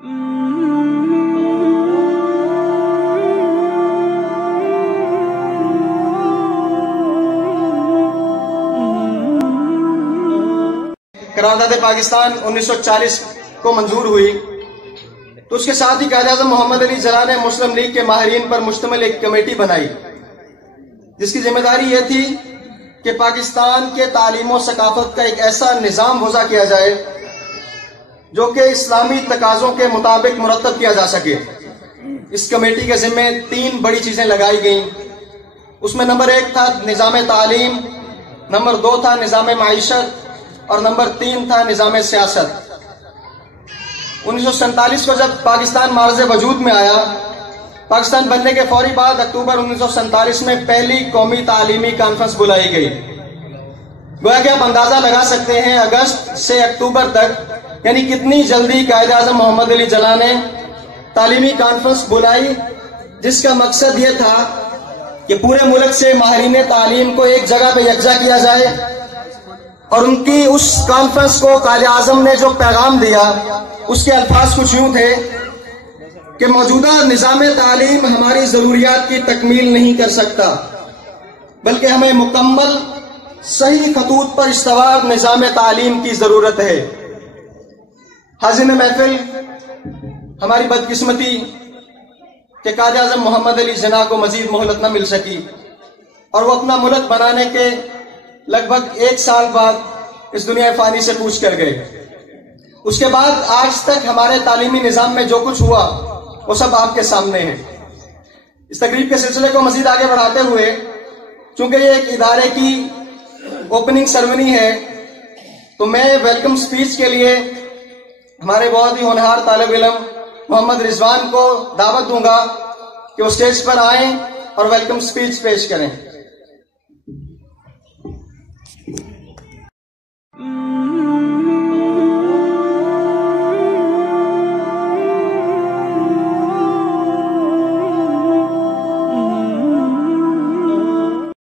قرارداد پاکستان 1940 کو منظور ہوئی تو اس کے ساتھ ہی قائد اعظم محمد علی جناح نے مسلم لیگ کے ماہرین پر مشتمل ایک کمیٹی بنائی جس کی ذمہ داری یہ تھی کہ پاکستان کے تعلیم و ثقافت کا ایک ایسا نظام وضع کیا جائے جو کہ اسلامی تقاضوں کے مطابق مرتب کیا جا سکے۔ اس کمیٹی کے ذمہ 3 بڑی چیزیں لگائی گئیں۔ اس میں نمبر 1 تھا نظام تعلیم، نمبر 2 تھا نظام معیشت اور نمبر 3 تھا نظام سیاست۔ 1947 کو جب پاکستان معرض وجود میں آیا، پاکستان بننے کے فوری بعد اکتوبر 1947 میں پہلی قومی تعلیمی کانفرنس بلائی گئی۔ گویا کہ آپ اندازہ لگا سکتے ہیں اگست سے اکتوبر تک یعنی کتنی جلدی قائد اعظم محمد علی جناح نے تعلیمی کانفرنس بلائی، جس کا مقصد یہ تھا کہ پورے ملک سے ماہرین تعلیم کو ایک جگہ پہ یکجا کیا جائے، اور ان کی اس کانفرنس کو قائد اعظم نے جو پیغام دیا اس کے الفاظ کچھ یوں تھے کہ موجودہ نظام تعلیم ہماری ضروریات کی تکمیل نہیں کر سکتا، بلکہ ہمیں مکمل صحیح خطوط پر استوار نظام تعلیم کی ضرورت ہے۔ حاضرین محفل، ہماری بدقسمتی کہ قائد اعظم محمد علی جناح کو مزید مہلت نہ مل سکی اور وہ اپنا ملک بنانے کے لگ بھگ 1 سال بعد اس دنیا فانی سے کوچ کر گئے۔ اس کے بعد آج تک ہمارے تعلیمی نظام میں جو کچھ ہوا وہ سب آپ کے سامنے ہے۔ اس تقریب کے سلسلے کو مزید آگے بڑھاتے ہوئے، چونکہ یہ ایک ادارے کی اوپننگ سرمنی ہے، تو میں ویلکم سپیچ کے لیے ہمارے بہت ہی ہونہار طالب علم محمد رضوان کو دعوت دوں گا کہ وہ سٹیج پر آئیں اور ویلکم سپیچ پیش کریں۔